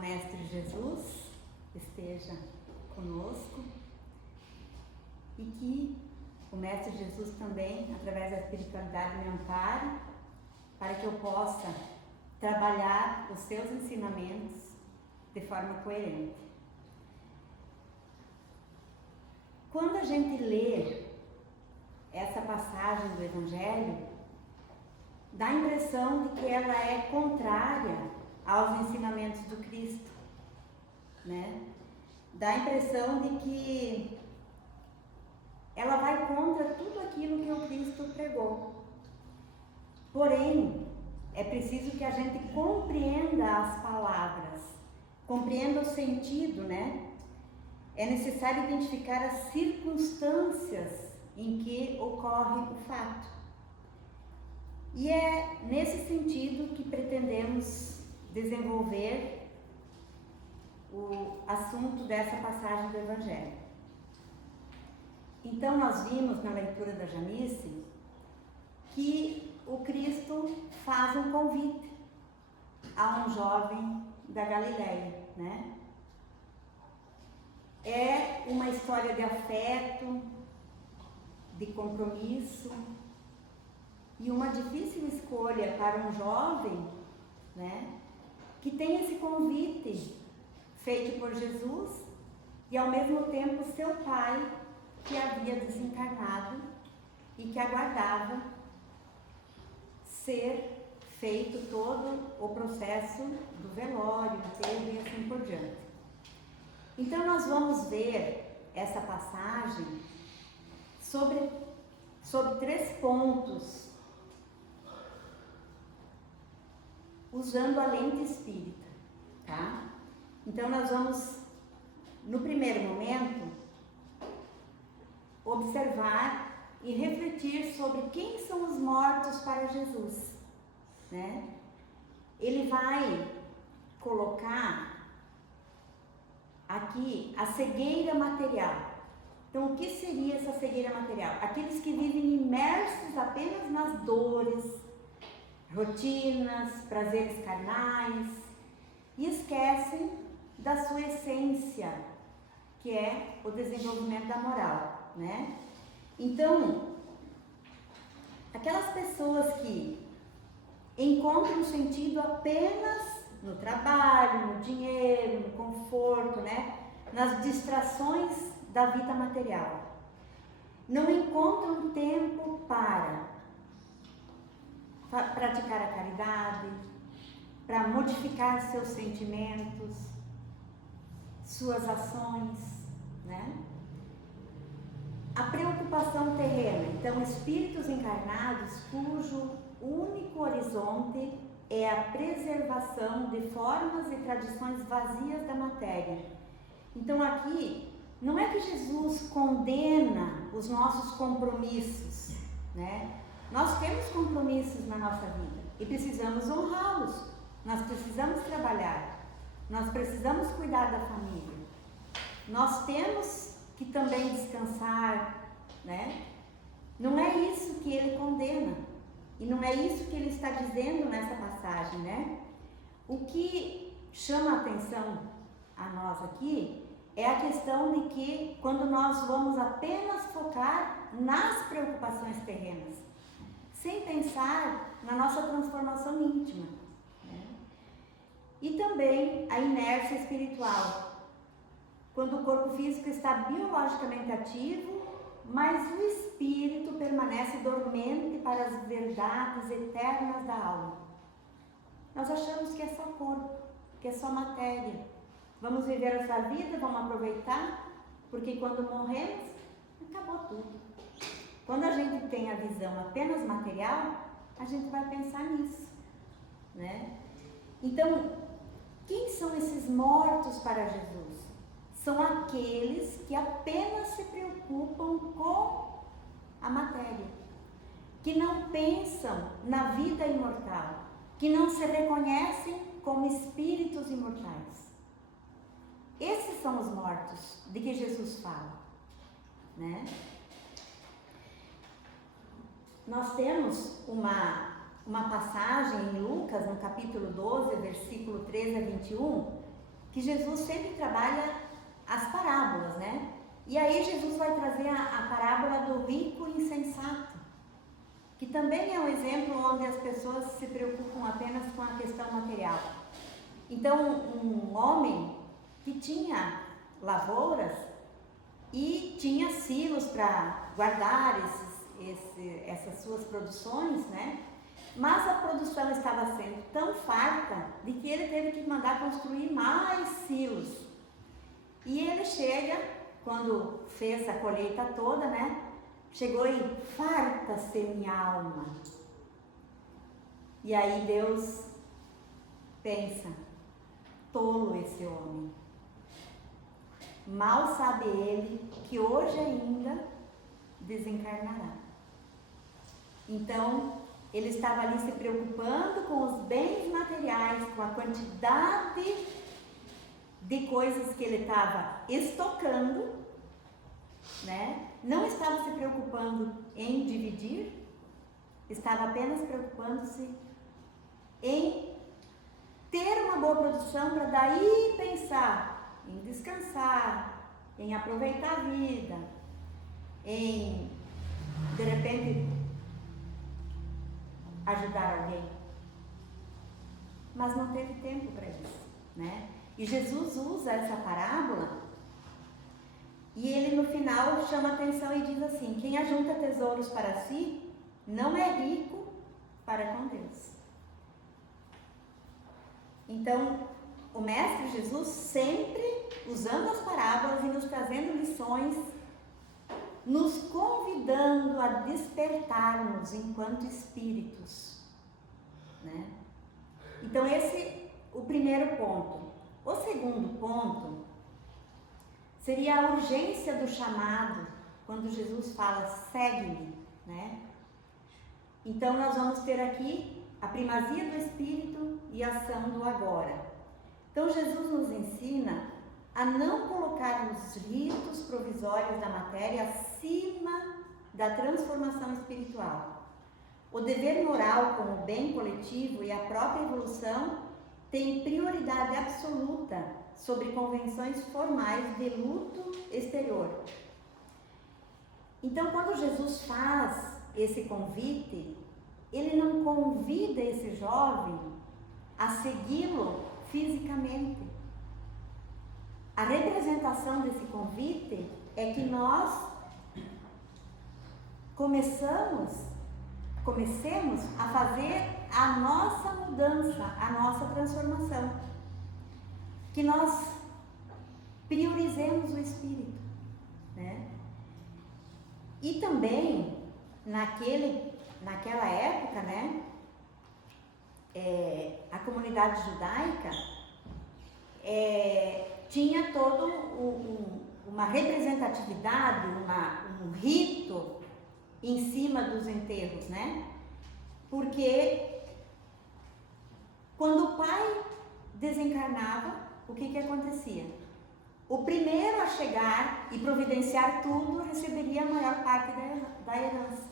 Mestre Jesus esteja conosco e que o Mestre Jesus também, através da espiritualidade, me ampare para que eu possa trabalhar os seus ensinamentos de forma coerente. Quando a gente lê essa passagem do Evangelho, dá a impressão de que ela é contrária aos ensinamentos do Cristo, né? Dá a impressão de que ela vai contra tudo aquilo que o Cristo pregou. Porém, é preciso que a gente compreenda as palavras, compreenda o sentido, né? É necessário identificar as circunstâncias em que ocorre o fato. E é nesse sentido que pretendemos desenvolver o assunto dessa passagem do Evangelho. Então, nós vimos na leitura da Janice que o Cristo faz um convite a um jovem da Galileia, né? É uma história de afeto, de compromisso e uma difícil escolha para um jovem, né, que tem esse convite feito por Jesus e ao mesmo tempo seu pai, que havia desencarnado e que aguardava ser feito todo o processo do velório, enterro e assim por diante. Então nós vamos ver essa passagem sobre 3 pontos, usando a lente espírita, tá? Então nós vamos, no primeiro momento, observar e refletir sobre quem são os mortos para Jesus, né? Ele vai colocar aqui a cegueira material. Então, o que seria essa cegueira material? Aqueles que vivem imersos apenas nas dores, rotinas, prazeres carnais e esquecem da sua essência, que é o desenvolvimento da moral, né? Então, aquelas pessoas que encontram sentido apenas no trabalho, no dinheiro, no conforto, né? Nas distrações da vida material, não encontram tempo para praticar a caridade, para modificar seus sentimentos, suas ações, né? A preocupação terrena, então espíritos encarnados cujo único horizonte é a preservação de formas e tradições vazias da matéria. Então aqui, não é que Jesus condena os nossos compromissos, né? Nós temos compromissos na nossa vida e precisamos honrá-los. Nós precisamos trabalhar, nós precisamos cuidar da família. Nós temos que também descansar, né? Não é isso que ele condena e não é isso que ele está dizendo nessa passagem, né? O que chama a atenção a nós aqui é a questão de que quando nós vamos apenas focar nas preocupações terrenas, sem pensar na nossa transformação íntima, né? E também a inércia espiritual, quando o corpo físico está biologicamente ativo, mas o espírito permanece dormente para as verdades eternas da alma. Nós achamos que é só corpo, que é só matéria. Vamos viver essa vida, vamos aproveitar, porque quando morremos, acabou tudo. Quando a gente tem a visão apenas material, a gente vai pensar nisso, né? Então, quem são esses mortos para Jesus? São aqueles que apenas se preocupam com a matéria, que não pensam na vida imortal, que não se reconhecem como espíritos imortais. Esses são os mortos de que Jesus fala, né? Nós temos uma passagem em Lucas, no capítulo 12, versículo 13 a 21, que Jesus sempre trabalha as parábolas, né? E aí Jesus vai trazer a parábola do rico insensato, que também é um exemplo onde as pessoas se preocupam apenas com a questão material. Então, um homem que tinha lavouras e tinha silos para guardar essas suas produções, né? Mas a produção estava sendo tão farta de que ele teve que mandar construir mais silos. E ele chega, quando fez a colheita toda, né? Chegou e farta-se minha alma. E aí Deus pensa, tolo esse homem. Mal sabe ele que hoje ainda desencarnará. Então, ele estava ali se preocupando com os bens materiais, com a quantidade de coisas que ele estava estocando, né? Não estava se preocupando em dividir, estava apenas preocupando-se em ter uma boa produção para daí pensar em descansar, em aproveitar a vida, em, de repente, ajudar alguém. Mas não teve tempo para isso, né? E Jesus usa essa parábola e ele no final chama atenção e diz assim: quem ajunta tesouros para si não é rico para com Deus. Então, o Mestre Jesus sempre usando as parábolas e nos trazendo lições, nos convidando a despertarmos enquanto espíritos, né? Então esse é o primeiro ponto. O segundo ponto seria a urgência do chamado, quando Jesus fala, segue-me, né? Então nós vamos ter aqui a primazia do espírito e a ação do agora. Então Jesus nos ensina a não colocar os ritos provisórios da matéria acima da transformação espiritual. O dever moral como bem coletivo e a própria evolução tem prioridade absoluta sobre convenções formais de luto exterior. Então, quando Jesus faz esse convite, ele não convida esse jovem a segui-lo fisicamente. A representação desse convite é que nós comecemos a fazer a nossa mudança, a nossa transformação. Que nós priorizemos o espírito, né? E também, naquela época, né, a comunidade judaica tinha todo uma representatividade, um rito em cima dos enterros, né? Porque quando o pai desencarnava, o que acontecia? O primeiro a chegar e providenciar tudo receberia a maior parte da herança.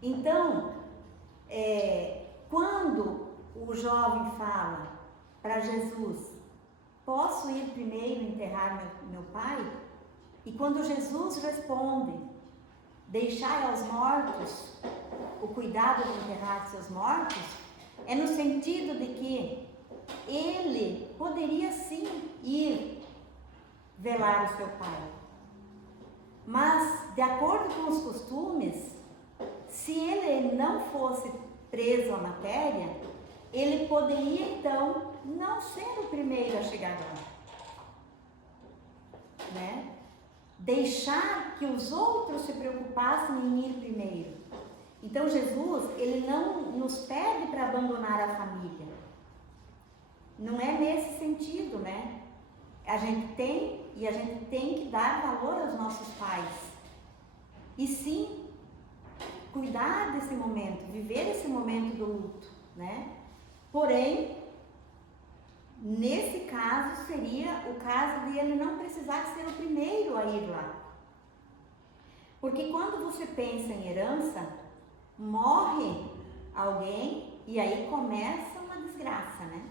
Então, quando o jovem fala para Jesus, posso ir primeiro enterrar meu pai? E quando Jesus responde, deixai aos mortos o cuidado de enterrar seus mortos, é no sentido de que ele poderia sim ir velar o seu pai. Mas, de acordo com os costumes, se ele não fosse preso à matéria, ele poderia então não ser o primeiro a chegar lá, né? Deixar que os outros se preocupassem em ir primeiro. Então Jesus, ele não nos pede para abandonar a família. Não é nesse sentido, né? A gente tem que dar valor aos nossos pais. E sim, cuidar desse momento, viver esse momento do luto, né? Porém, nesse caso seria o caso de ele não precisar ser o primeiro a ir lá. Porque quando você pensa em herança, morre alguém e aí começa uma desgraça, né?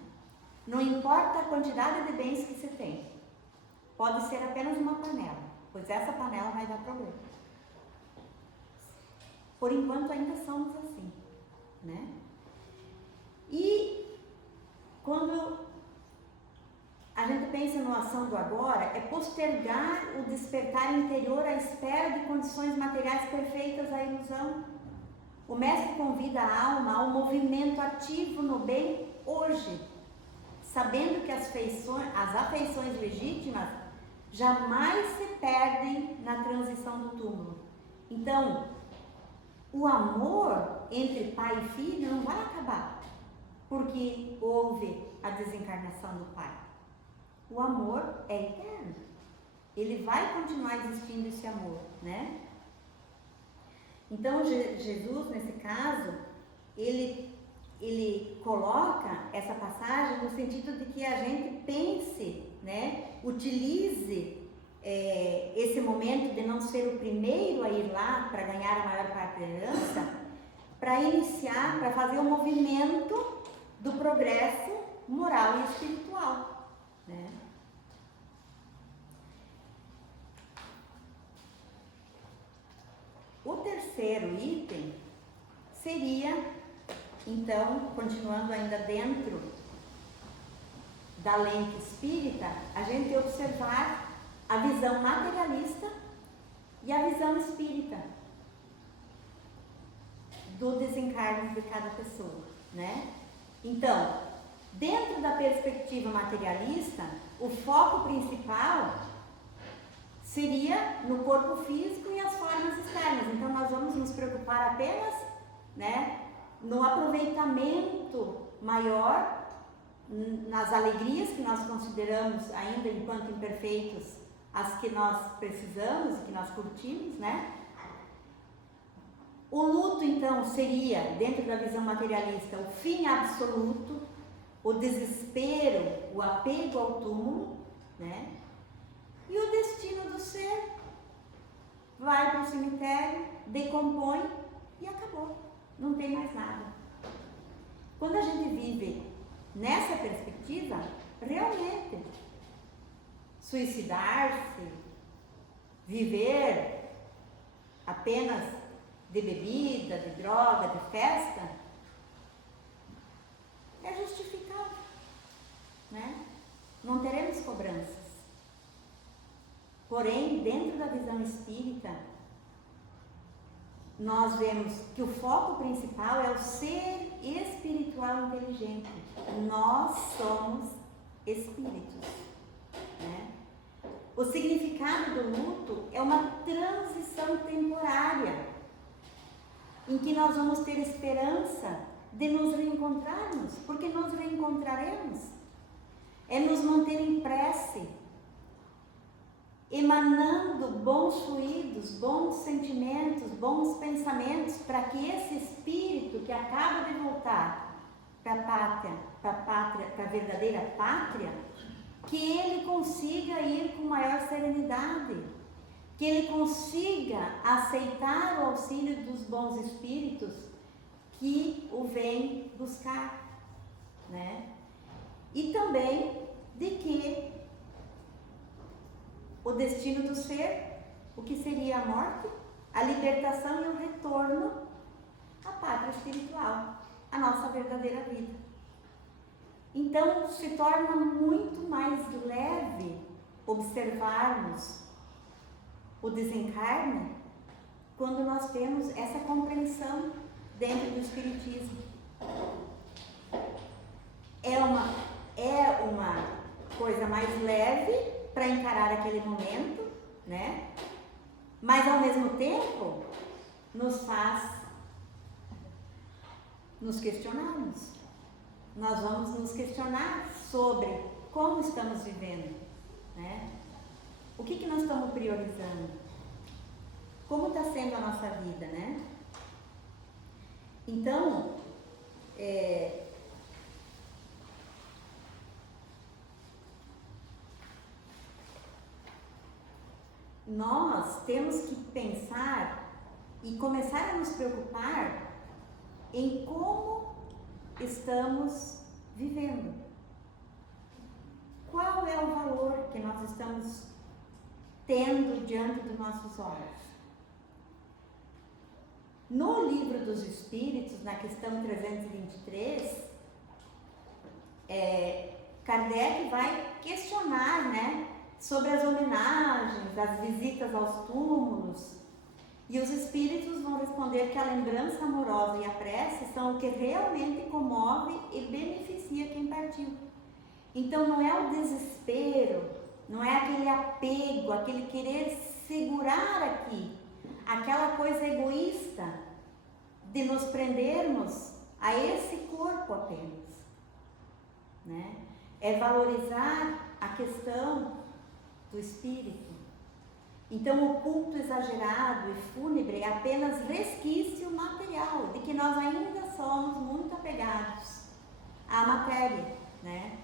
Não importa a quantidade de bens que você tem, pode ser apenas uma panela, pois essa panela vai dar problema. Por enquanto ainda somos assim, né? E quando a gente pensa na ação do agora, é postergar o despertar interior à espera de condições materiais perfeitas à ilusão. O mestre convida a alma ao movimento ativo no bem hoje, sabendo que as afeições legítimas jamais se perdem na transição do túmulo. Então, o amor entre pai e filho não vai acabar porque houve a desencarnação do pai. O amor é eterno. Ele vai continuar existindo, esse amor, né? Então, Jesus, nesse caso, ele coloca essa passagem no sentido de que a gente pense, né? Utilize esse momento de não ser o primeiro a ir lá para ganhar a maior parte da herança, para iniciar, para fazer o movimento do progresso moral e espiritual, né? O terceiro item seria, então, continuando ainda dentro da lente espírita, a gente observar a visão materialista e a visão espírita do desencarne de cada pessoa, né? Então, dentro da perspectiva materialista, o foco principal seria no corpo físico e as formas externas. Então, nós vamos nos preocupar apenas, né, no aproveitamento maior, nas alegrias que nós consideramos ainda enquanto imperfeitos, as que nós precisamos e que nós curtimos, né? O luto, então, seria, dentro da visão materialista, o fim absoluto, o desespero, o apego ao túmulo, né? E o destino do ser vai para o cemitério, decompõe e acabou. Não tem mais nada. Quando a gente vive nessa perspectiva, realmente, suicidar-se, viver apenas de bebida, de droga, de festa, é justificável, né? Não teremos cobranças. Porém, dentro da visão espírita, nós vemos que o foco principal é o ser espiritual inteligente. Nós somos espíritos, né? O significado do luto é uma transição temporária, em que nós vamos ter esperança de nos reencontrarmos, porque nós reencontraremos. É nos manter em prece, emanando bons fluidos, bons sentimentos, bons pensamentos, para que esse espírito que acaba de voltar para a pátria, para a verdadeira pátria, que ele consiga ir com maior serenidade, que ele consiga aceitar o auxílio dos bons espíritos que o vêm buscar, né? E também de que o destino do ser, o que seria a morte, a libertação e o retorno à pátria espiritual, a nossa verdadeira vida. Então, se torna muito mais leve observarmos o desencarne quando nós temos essa compreensão dentro do Espiritismo. É uma coisa mais leve para encarar aquele momento, né? Mas ao mesmo tempo nos faz nos questionarmos. Nós vamos nos questionar sobre como estamos vivendo, né? O que nós estamos priorizando? Como está sendo a nossa vida, né? Então, nós temos que pensar e começar a nos preocupar em como estamos vivendo. nós estamos tendo diante dos nossos olhos. No Livro dos Espíritos, na questão 323, Kardec vai questionar, né, sobre as homenagens, as visitas aos túmulos, e os espíritos vão responder que a lembrança amorosa e a prece são o que realmente comove e beneficia quem partiu. Então não é o desespero, não é aquele apego, aquele querer segurar aqui, aquela coisa egoísta de nos prendermos a esse corpo apenas, né? É valorizar a questão do espírito. Então o culto exagerado e fúnebre é apenas resquício material de que nós ainda somos muito apegados à matéria, né?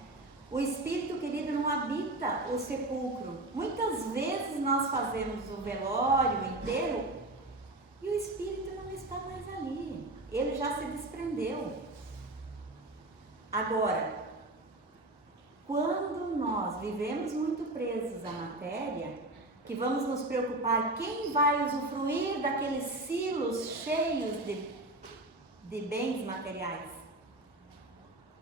O espírito querido não habita o sepulcro. Muitas vezes nós fazemos o velório, o enterro, e o espírito não está mais ali. Ele já se desprendeu. Agora, quando nós vivemos muito presos à matéria, que vamos nos preocupar quem vai usufruir daqueles silos cheios de bens materiais,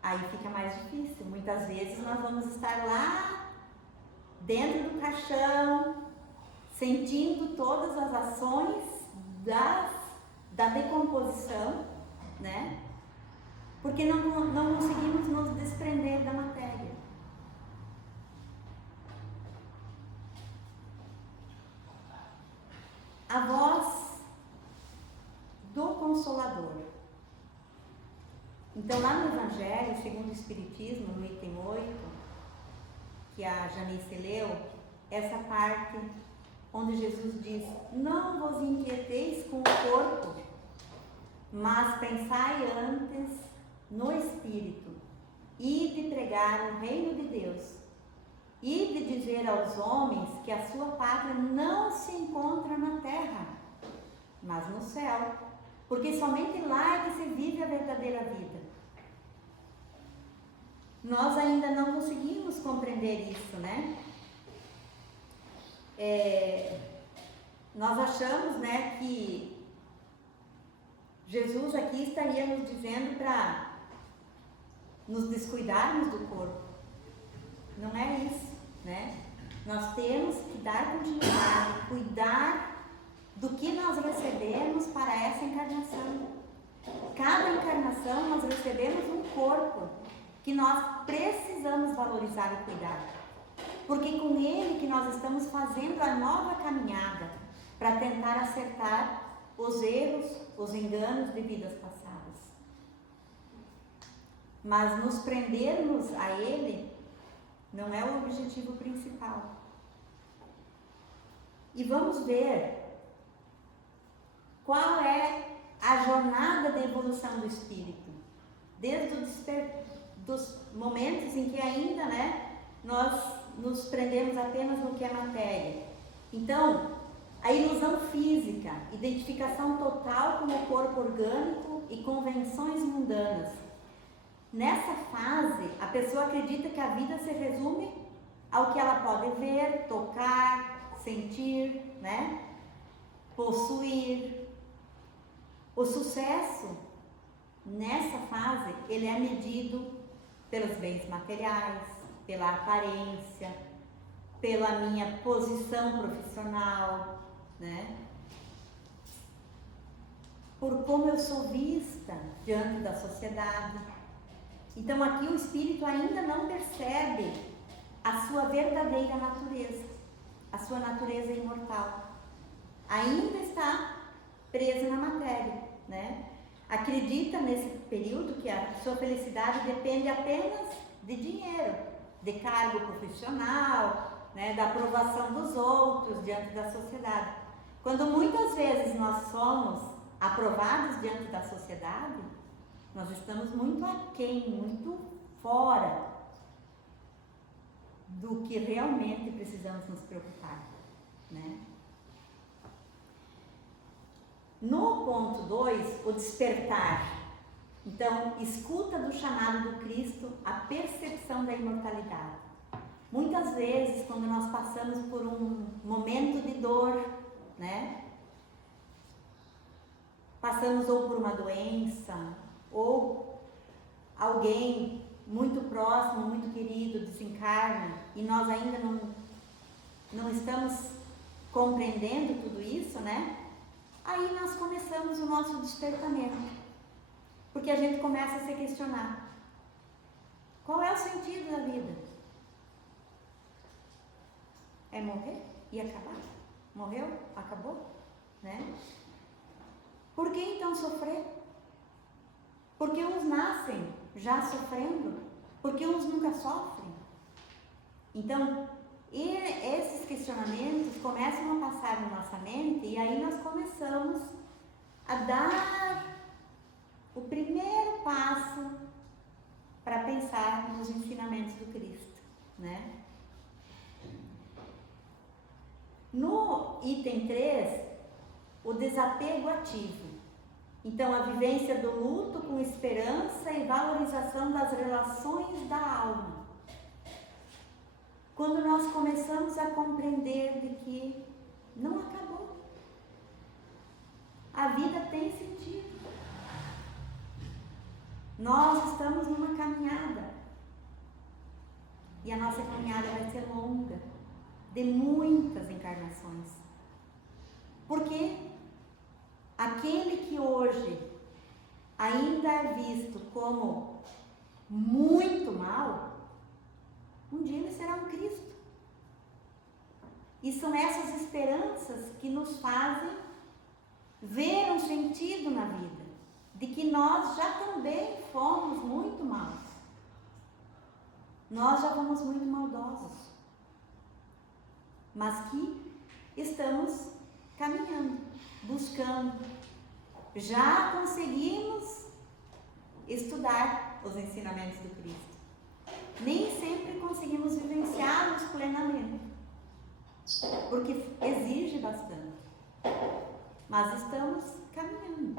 aí fica mais difícil. Muitas vezes nós vamos estar lá dentro do caixão, sentindo todas as ações da decomposição, né? Porque não conseguimos nos desprender da matéria. A voz do Consolador. Então, lá no Evangelho, segundo o Espiritismo, no item 8, que a Janice leu, essa parte onde Jesus diz: não vos inquieteis com o corpo, mas pensai antes no Espírito, e de pregar o reino de Deus, e de dizer aos homens que a sua pátria não se encontra na terra, mas no céu, porque somente lá é que se vive a verdadeira vida. Nós ainda não conseguimos compreender isso, né? Nós achamos, né, que Jesus aqui estaria nos dizendo para nos descuidarmos do corpo. Não é isso, né? Nós temos que dar continuidade, cuidar do que nós recebemos para essa encarnação. Cada encarnação nós recebemos um corpo que nós precisamos valorizar e cuidar, porque com ele que nós estamos fazendo a nova caminhada para tentar acertar os erros, os enganos de vidas passadas. Mas nos prendermos a ele não é o objetivo principal. E vamos ver qual é a jornada de evolução do espírito, desde dos momentos em que ainda, né, nós nos prendemos apenas no que é matéria. Então, a ilusão física, identificação total com o corpo orgânico e convenções mundanas. Nessa fase, a pessoa acredita que a vida se resume ao que ela pode ver, tocar, sentir, né, possuir. O sucesso nessa fase, ele é medido pelos bens materiais, pela aparência, pela minha posição profissional, né? Por como eu sou vista diante da sociedade. Então aqui o espírito ainda não percebe a sua verdadeira natureza, a sua natureza imortal. Ainda está preso na matéria, né? Acredita nesse período que a sua felicidade depende apenas de dinheiro, de cargo profissional, né, da aprovação dos outros diante da sociedade. Quando muitas vezes nós somos aprovados diante da sociedade, nós estamos muito aquém, muito fora do que realmente precisamos nos preocupar, né? No ponto 2, o despertar. Então, escuta do chamado do Cristo, a percepção da imortalidade. Muitas vezes, quando nós passamos por um momento de dor, né? Passamos ou por uma doença, ou alguém muito próximo, muito querido desencarna e nós ainda não estamos compreendendo tudo isso, né? Aí nós começamos o nosso despertamento, porque a gente começa a se questionar: qual é o sentido da vida? É morrer e acabar? Morreu? Acabou? Né? Por que então sofrer? Porque uns nascem já sofrendo? Porque uns nunca sofrem? Então, esses questionamentos começam a passar na nossa mente e aí nós começamos a dar o primeiro passo para pensar nos ensinamentos do Cristo, né? No item 3, o desapego ativo. Então, a vivência do luto com esperança e valorização das relações da alma. Quando nós começamos a compreender de que não acabou. A vida tem sentido. Nós estamos numa caminhada. E a nossa caminhada vai ser longa, de muitas encarnações. Porque aquele que hoje ainda é visto como muito mal, um dia ele será um Cristo. E são essas esperanças que nos fazem ver um sentido na vida, de que nós já também fomos muito maus. Nós já fomos muito maldosos, mas que estamos caminhando, buscando. Já conseguimos estudar os ensinamentos do Cristo. Nem sempre conseguimos vivenciá-los plenamente, porque exige bastante. Mas estamos caminhando,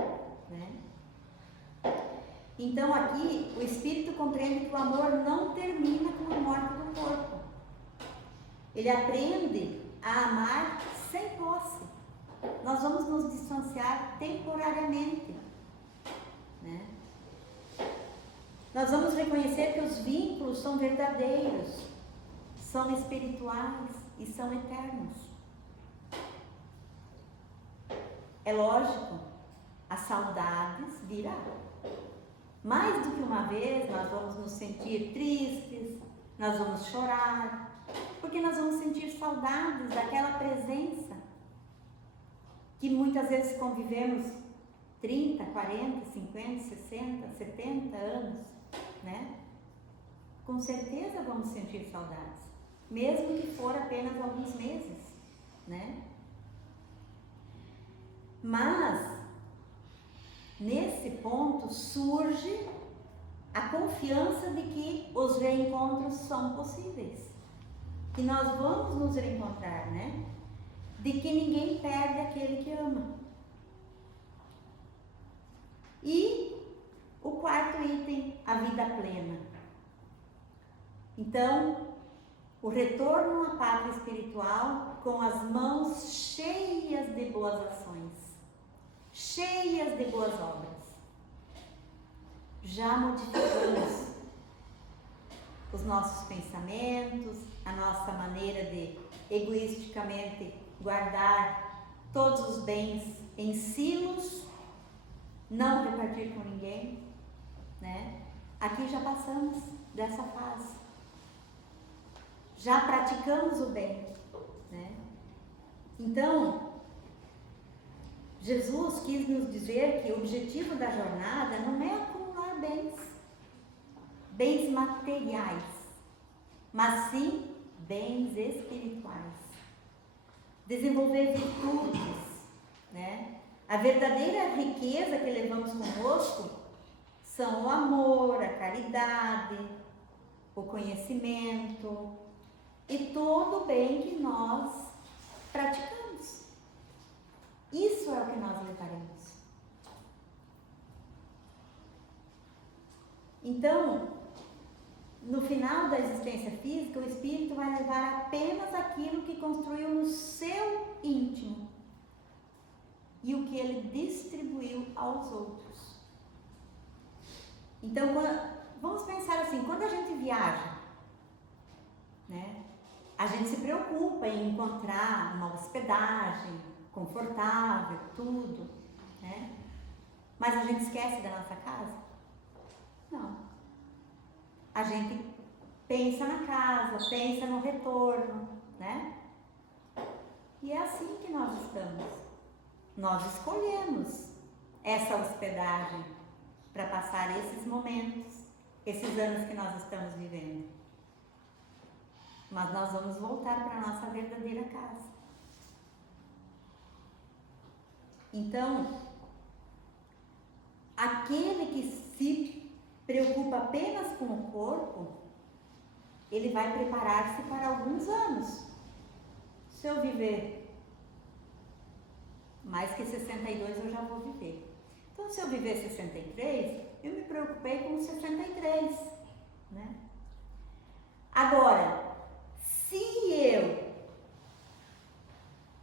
né? Então aqui o Espírito compreende que o amor não termina com a morte do corpo. Ele aprende a amar sem posse. Nós vamos nos distanciar temporariamente, né? Nós vamos reconhecer que os vínculos são verdadeiros, são espirituais e são eternos. É lógico, as saudades virão. Mais do que uma vez nós vamos nos sentir tristes, nós vamos chorar, porque nós vamos sentir saudades daquela presença que muitas vezes convivemos 30, 40, 50, 60, 70 anos, né? Com certeza vamos sentir saudades, mesmo que for apenas alguns meses, né? Mas nesse ponto surge a confiança de que os reencontros são possíveis, que nós vamos nos reencontrar, né? De que ninguém perde aquele que ama. E o quarto item, a vida plena. Então, o retorno à pátria espiritual com as mãos cheias de boas ações, cheias de boas obras. Já modificamos os nossos pensamentos, a nossa maneira de egoisticamente guardar todos os bens em silos, não repartir com ninguém, né? Aqui já passamos dessa fase. Já praticamos o bem, né? Então, Jesus quis nos dizer que o objetivo da jornada não é acumular bens materiais, mas sim bens espirituais. Desenvolver virtudes, né? A verdadeira riqueza que levamos conosco são o amor, a caridade, o conhecimento e todo o bem que nós praticamos. Isso é o que nós levaremos. Então, no final da existência física, que o espírito vai levar apenas aquilo que construiu no seu íntimo e o que ele distribuiu aos outros. Então, vamos pensar assim, quando a gente viaja, né, a gente se preocupa em encontrar uma hospedagem confortável, tudo, né? Mas a gente esquece da nossa casa? Não. A gente pensa na casa, pensa no retorno, né? E é assim que nós estamos. Nós escolhemos essa hospedagem para passar esses momentos, esses anos que nós estamos vivendo. Mas nós vamos voltar para a nossa verdadeira casa. Então, aquele que se preocupa apenas com o corpo, ele vai preparar-se para alguns anos. Se eu viver mais que 62, eu já vou viver. Então, se eu viver 63, eu me preocupei com 63, né? Agora, se eu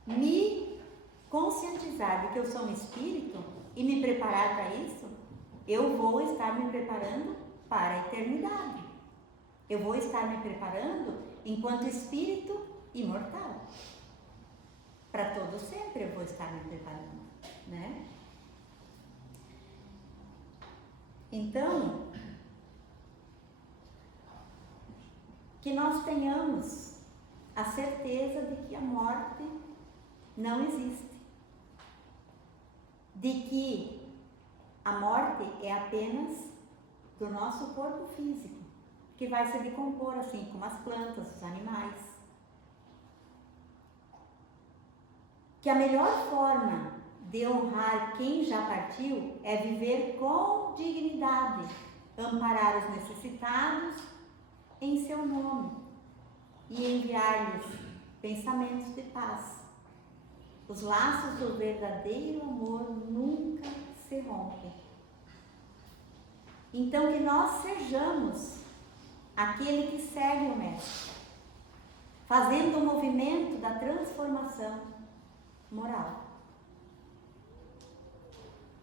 me conscientizar de que eu sou um espírito e me preparar para isso, eu vou estar me preparando para a eternidade. Eu vou estar me preparando enquanto espírito imortal. Para todo sempre eu vou estar me preparando, né? Então, que nós tenhamos a certeza de que a morte não existe. De que a morte é apenas do nosso corpo físico, que vai se decompor assim como as plantas, os animais. Que a melhor forma de honrar quem já partiu é viver com dignidade, amparar os necessitados em seu nome e enviar-lhes pensamentos de paz. Os laços do verdadeiro amor nunca se rompem. Então, que nós sejamos aquele que segue o Mestre, fazendo o movimento da transformação moral.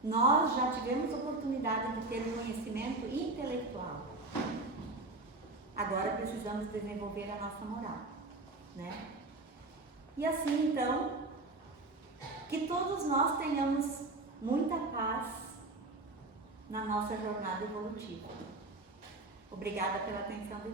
Nós já tivemos oportunidade de ter conhecimento intelectual. Agora precisamos desenvolver a nossa moral, né? E assim, então, que todos nós tenhamos muita paz na nossa jornada evolutiva. Obrigada pela atenção de